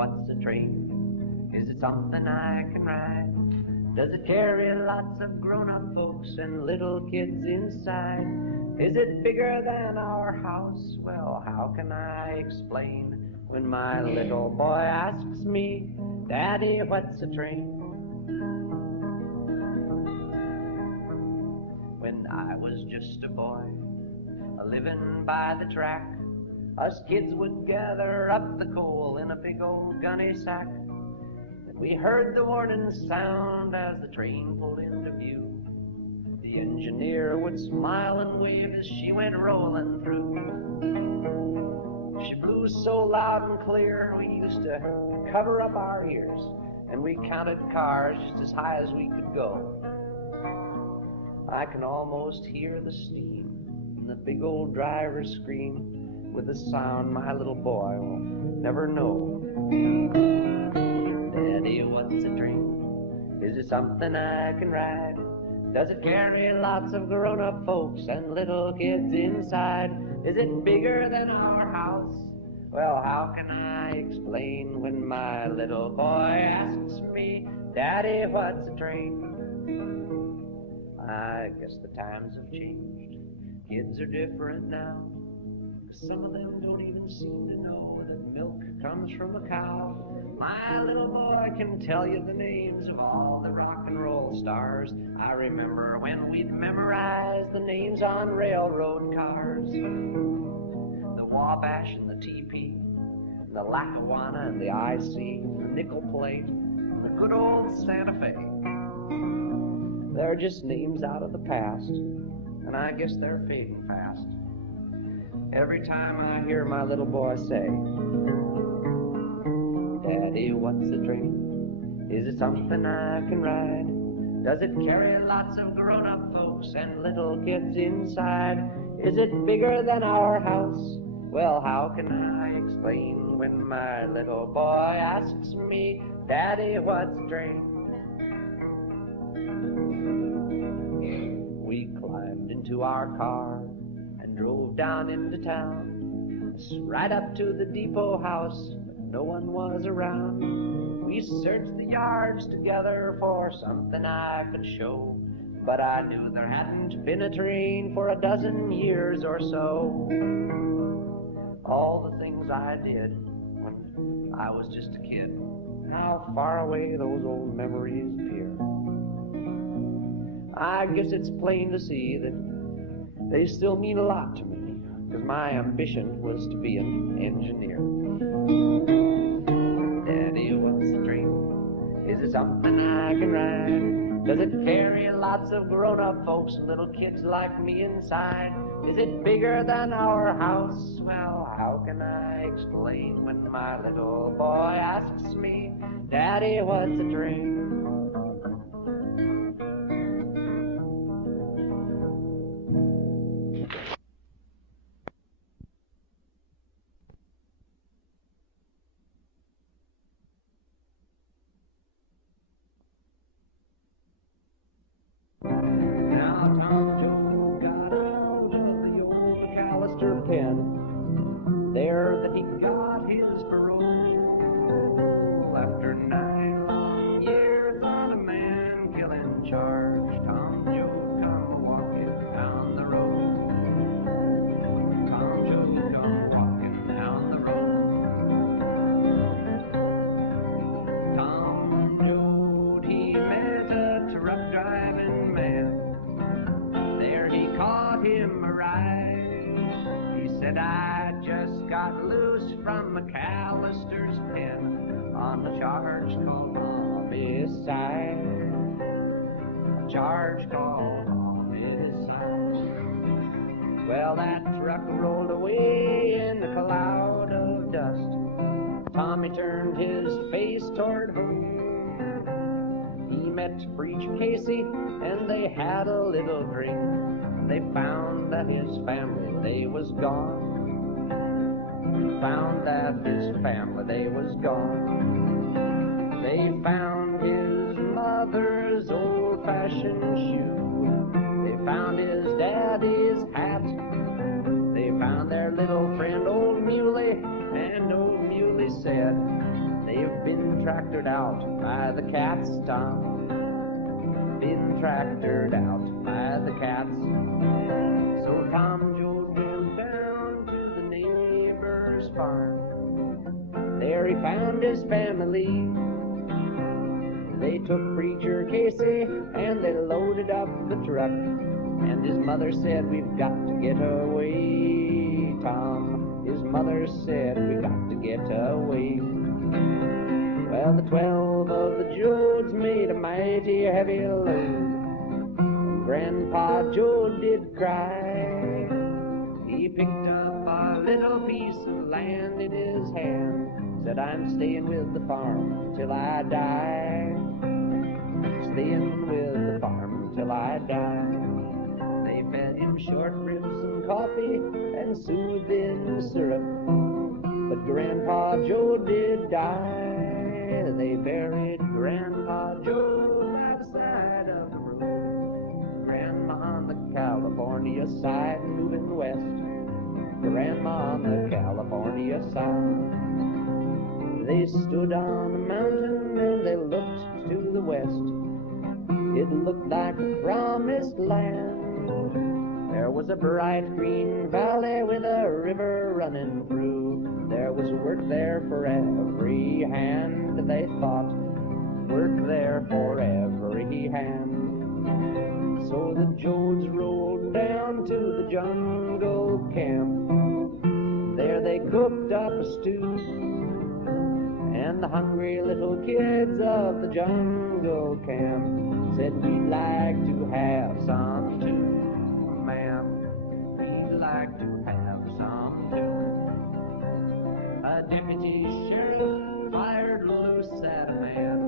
what's a train? Is it something I can ride? Does it carry lots of grown-up folks and little kids inside? Is it bigger than our house? Well, how can I explain when my little boy asks me, Daddy, what's a train? When I was just a boy, living by the track, us kids would gather up the coal in a big old gunny sack. We heard the warning sound as the train pulled into view. The engineer would smile and wave as she went rolling through. She blew so loud and clear we used to cover up our ears, and we counted cars just as high as we could go. I can almost hear the steam and the big old driver scream with a sound my little boy will never know. Daddy, what's a train? Is it something I can ride? Does it carry lots of grown-up folks and little kids inside? Is it bigger than our house? Well, how can I explain when my little boy asks me, Daddy, what's a train? I guess the times have changed. Kids are different now. Some of them don't even seem to know that milk comes from a cow. My little boy can tell you the names of all the rock and roll stars. I remember when we'd memorize the names on railroad cars. The Wabash and the TP, and the Lackawanna and the IC, the Nickel Plate, and the good old Santa Fe. They're just names out of the past, and I guess they're fading fast. Every time I hear my little boy say, Daddy, what's a train? Is it something I can ride? Does it carry lots of grown-up folks and little kids inside? Is it bigger than our house? Well, how can I explain when my little boy asks me, Daddy, what's a train? We climbed into our car and drove down into town, right up to the depot house, but no one was around. We searched the yards together for something I could show, but I knew there hadn't been a train for a dozen years or so. All the things I did when I was just a kid, how far away those old memories appear. I guess it's plain to see that they still mean a lot to me, because my ambition was to be an engineer. Daddy, what's a train? Is it something I can ride? Does it carry lots of grown-up folks and little kids like me inside? Is it bigger than our house? Well, how can I explain when my little boy asks me, Daddy, what's a train? There that he got his parole after 9 long years on a man killing charge. Tom Joe come walking down the road. Tom Joe come walking down the road. Tom Joe, he met a truck driving man. There he caught him a ride. He said, I just got loose from McAllister's pen on a charge called homicide. A charge called homicide. Well, that truck rolled away in a cloud of dust. Tommy turned his face toward home. He met Preacher Casey and they had a little drink. They found that his family, they was gone. Found that his family, they was gone. They found his mother's old-fashioned shoe. They found his daddy's hat. They found their little friend, old Muley, and old Muley said, they They've been tractored out by the cats, Tom. Been tractored out by the cats. So Tom Joad went down to the neighbor's farm. There he found his family. They took Preacher Casey and they loaded up the truck. And his mother said, "We've got to get away, Tom." His mother said, "We've got to get away." Well, the 12 of the Joads made a mighty heavy load. Grandpa Joad did cry. He picked up a little piece of land in his hand. Said, "I'm staying with the farm till I die. Staying with the farm till I die." They fed him short ribs and coffee and soothing syrup. But Grandpa Joad did die. They buried Grandpa Joad by the side of the road. Grandma on the California side moving west. Grandma on the California side. They stood on a mountain and they looked to the west. It looked like the promised land. There was a bright green valley with a river running through. There was work there for every hand, they thought. Work there for every hand. So the Joads rolled down to the jungle camp. There they cooked up a stew. And the hungry little kids of the jungle camp said, "We'd like to have some too, ma'am. We'd like to have some too." A deputy sheriff fired loose at a man,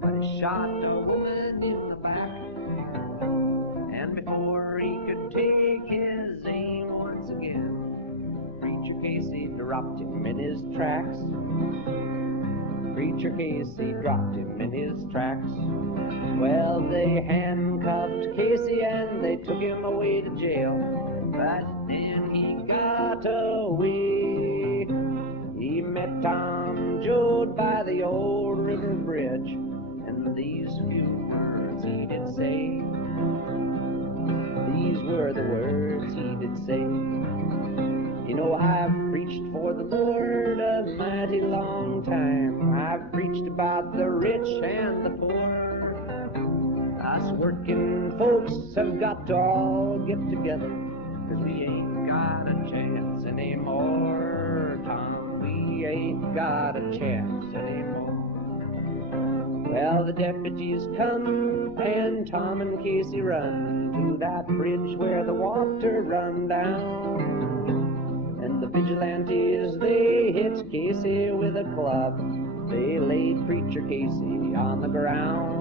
but he shot a woman in the back. And before he could take his aim once again, Preacher Casey dropped him in his tracks. Preacher Casey dropped him in his tracks. Well, they handcuffed Casey and they took him away to jail. But then he got away. He met Tom Joad by the old river bridge, and these few words he did say. These were the words he did say. "You know, I've preached for the Lord a mighty long time. I've preached about the rich and the poor. Us working folks have got to all get together, 'cause we ain't got a chance anymore, Tom. We ain't got a chance anymore." Well, the deputies come and Tom and Casey run to that bridge where the water run down. And the vigilantes, they hit Casey with a club. They laid Preacher Casey on the ground.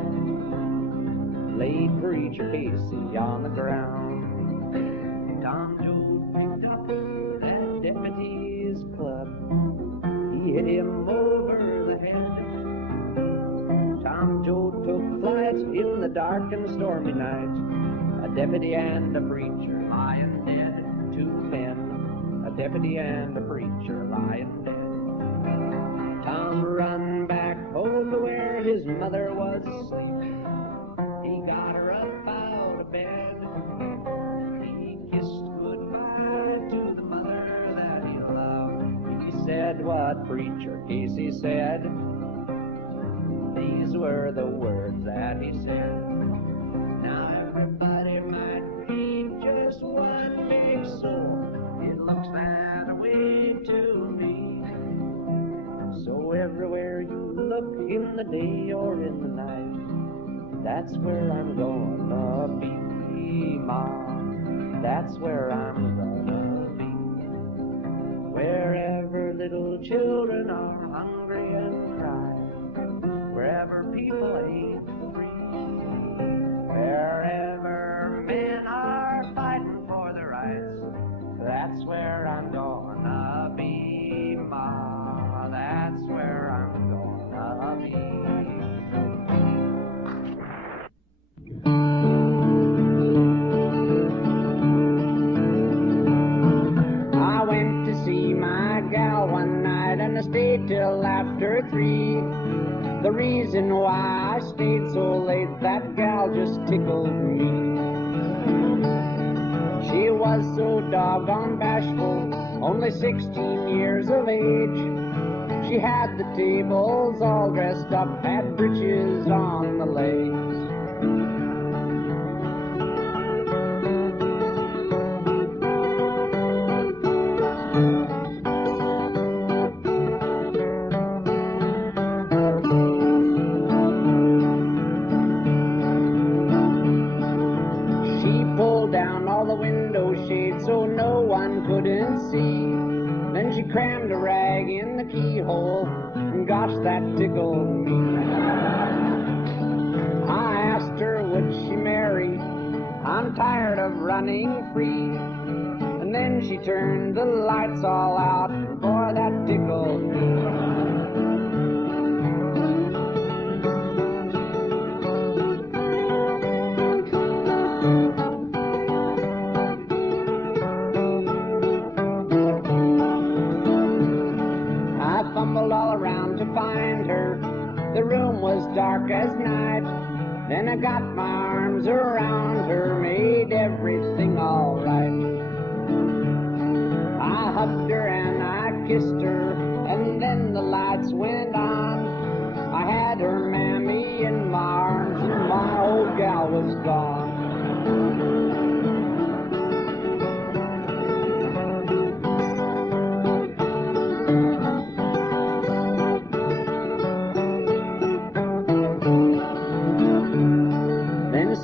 Laid Preacher Casey on the ground. Tom Joad picked up that deputy's club. He hit him over the head. Tom Joad took flight in the dark and stormy night. A deputy and a preacher lying dead. Two men. A deputy and a preacher lying dead. Tom run back home to where his mother was asleep. He got her up out of bed. He kissed goodbye to the mother that he loved. He said what Preacher Casey said. These were the words that he said. Now everybody might read just one big soul. It looks that way to me. So everywhere you look, in the day or in the night, that's where I'm gonna be, Mom. That's where I'm gonna be. Wherever little children are hungry and cry, wherever people ain't free, wherever men are fighting for their rights, that's where I'm gonna be, Ma. That's where I'm gonna be. I went to see my gal one night and I stayed till after 3. The reason why I stayed so late, that gal just tickled me. She was so doggone bashful, only 16 years of age. She had the tables all dressed up, had breeches on the legs. She pulled down all the window shades so no one couldn't see. Then she crammed a rag in the keyhole, and gosh, that tickled me. I asked her, would she marry? I'm tired of running free. And then she turned the lights all out, boy, that tickled me. Fumbled all around to find her. The room was dark as night. Then I got my arms around her, made everything all right. I hugged her and I kissed her, and then the lights went on. I had her mammy in my arms, and my old gal was gone.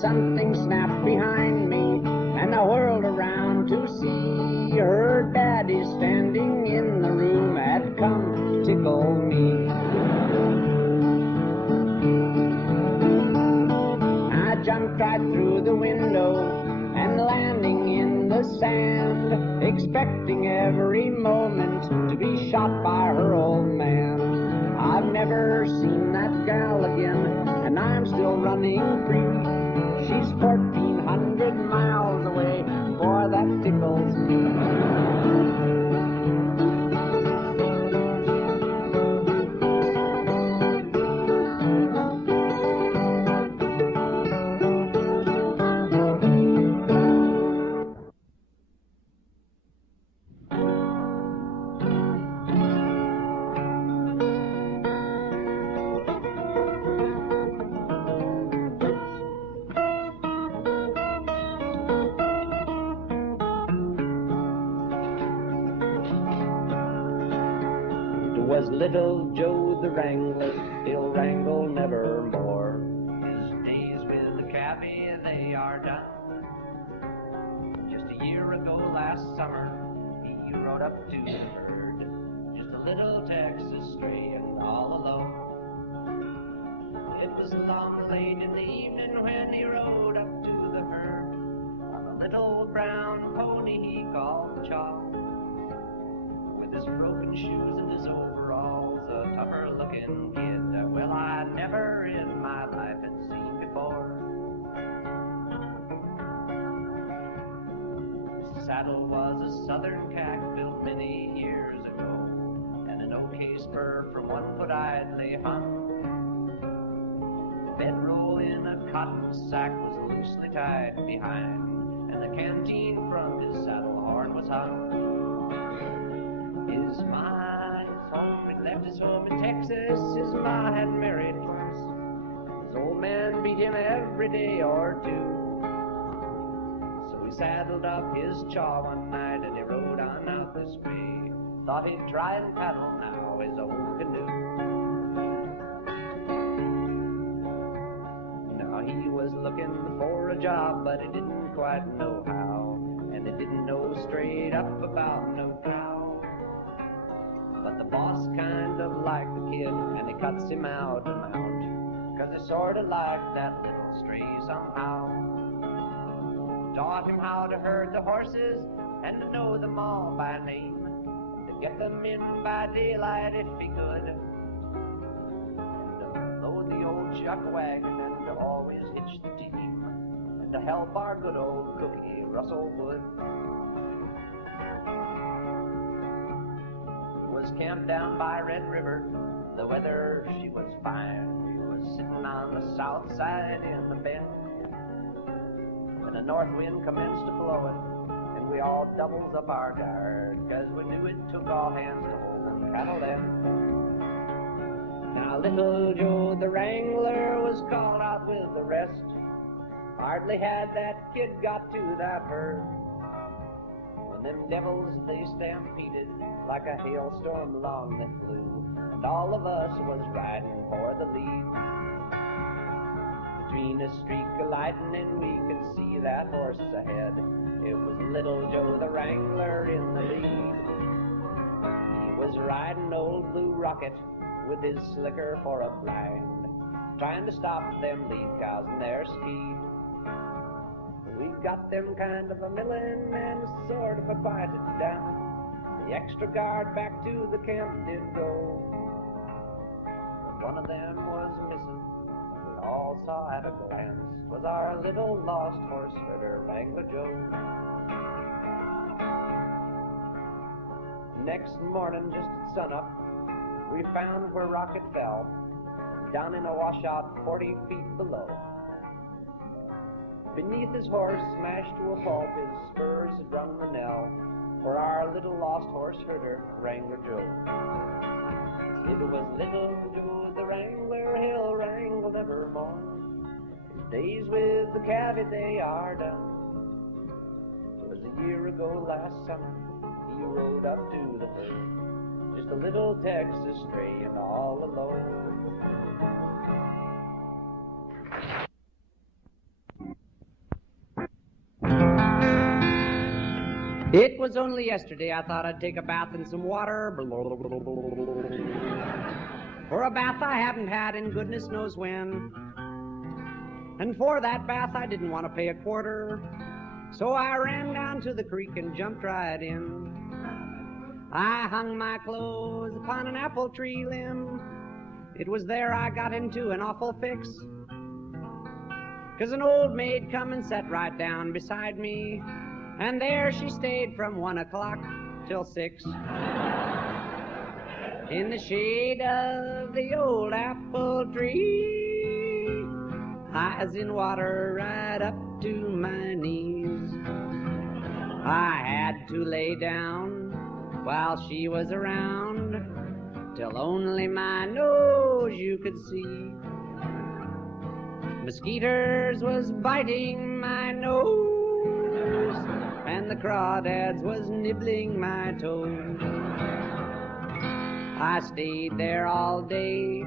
Something snapped behind me, and I whirled around to see her daddy standing in the room, had come to tickle me. I jumped right through the window and landing in the sand, expecting every moment to be shot by her old man. I've never seen that gal again, and I'm still running free. She's 1,400 miles away, boy, that tickles me. Was little Joe the Wrangler, he'll wrangle nevermore. His days with the cabby, they are done. Just a year ago last summer, he rode up to the herd, just a little Texas stray and all alone. It was long late in the evening when he rode up to the herd, on a little brown pony he called Chop. His broken shoes and his overalls, a tougher looking kid, well, I never in my life had seen before. His saddle was a southern cack built many years ago, and an OK spur from one foot idly hung. The bedroll in a cotton sack was loosely tied behind, and the canteen from his saddle horn was hung. His ma, his home, he left his home in Texas. His ma had married twice. His old man beat him every day or two. So he saddled up his chaw one night and he rode on out this way. Thought he'd try and paddle now his old canoe. Now he was looking for a job, but he didn't quite know how, and he didn't know straight up about no cow. But the boss kind of liked the kid, and he cuts him out to mount, 'cause he sort of liked that little stray somehow. Taught him how to herd the horses, and to know them all by name, to get them in by daylight if he could, and to load the old chuck wagon, and to always hitch the team, and to help our good old cookie Russell Wood. was camped down by Red River. The weather, she was fine. We was sitting on the south side in the bend. And a north wind commenced to blowing, and we all doubles up our guard, 'cause we knew it took all hands to hold them cattle then. Now little Joe the Wrangler was called out with the rest. Hardly had that kid got to that herd, when them devils they stampeded like a hailstorm along that flew, and all of us was riding for the lead. Between a streak of lightning we could see that horse ahead. It was little Joe the Wrangler in the lead. He was riding old Blue Rocket with his slicker for a blind, trying to stop them lead cows in their speed. We got them kind of a millin' and sort of a quieted down. The extra guard back to the camp did go, but one of them was missing. We all saw at a glance was our little lost horse herder, Wrangler Joe. Next morning, just at sunup, we found where Rocket fell, down in a washout 40 feet below. Beneath his horse, smashed to a pulp, his spurs had rung the knell for our little lost horse herder, Wrangler Joe. It was little Joe the Wrangler, he'll wrangle nevermore. His days with the cattle, they are done. 'Twas a year ago last summer, he rode up to the herd, just a little Texas stray and all alone. It was only yesterday I thought I'd take a bath in some water. For a bath I haven't had in goodness knows when. And for that bath I didn't want to pay a quarter. So I ran down to the creek and jumped right in. I hung my clothes upon an apple tree limb. It was there I got into an awful fix, 'cause an old maid come and sat right down beside me, and there she stayed from 1 o'clock till 6. In the shade of the old apple tree, I was in water right up to my knees. I had to lay down while she was around, till only my nose you could see. Mosquitoes was biting my nose, and the crawdads was nibbling my toes. I stayed there all day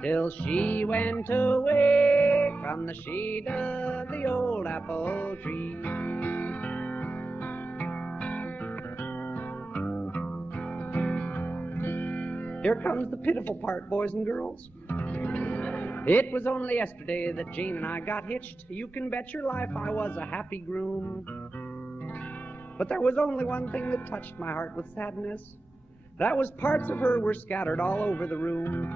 till she went away from the shade of the old apple tree. Here comes the pitiful part, boys and girls. It was only yesterday that Jane and I got hitched. You can bet your life I was a happy groom. But there was only one thing that touched my heart with sadness. That was parts of her were scattered all over the room.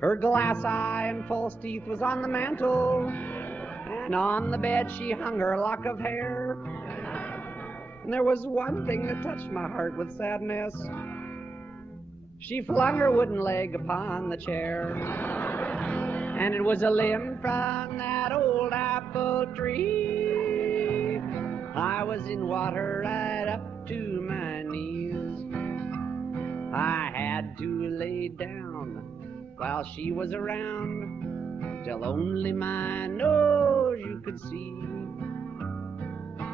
Her glass eye and false teeth was on the mantel, and on the bed she hung her lock of hair. And there was one thing that touched my heart with sadness. She flung her wooden leg upon the chair, and it was a limb from that old apple tree. I was in water right up to my knees. I had to lay down while she was around, till only my nose you could see.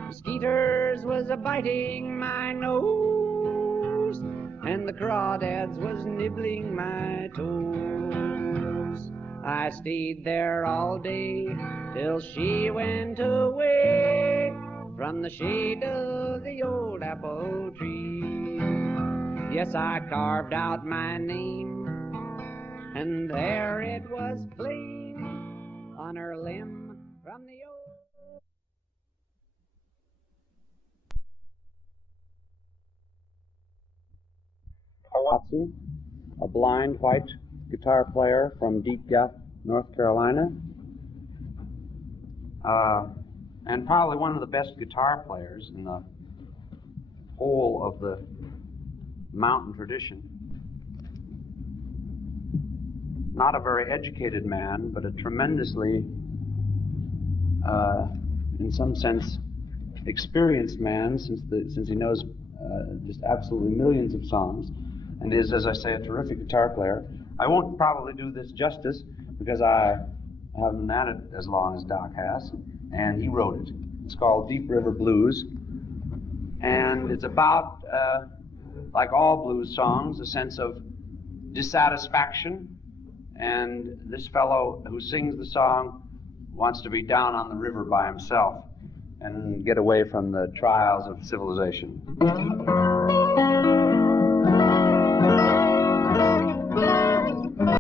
Mosquitoes was a-biting my nose, and the crawdads was nibbling my toes. I stayed there all day till she went away from the shade of the old apple tree. Yes, I carved out my name, and there it was plain on her limb from the old... Watson, a blind white guitar player from Deep Gap, North Carolina, and probably one of the best guitar players in the whole of the mountain tradition. Not a very educated man, but a tremendously, in some sense, experienced man, since he knows just absolutely millions of songs, and is, as I say, a terrific guitar player. I won't probably do this justice because I haven't had it as long as Doc has, and he wrote it. It's called Deep River Blues, and it's about, like all blues songs, a sense of dissatisfaction, and this fellow who sings the song wants to be down on the river by himself and get away from the trials of civilization.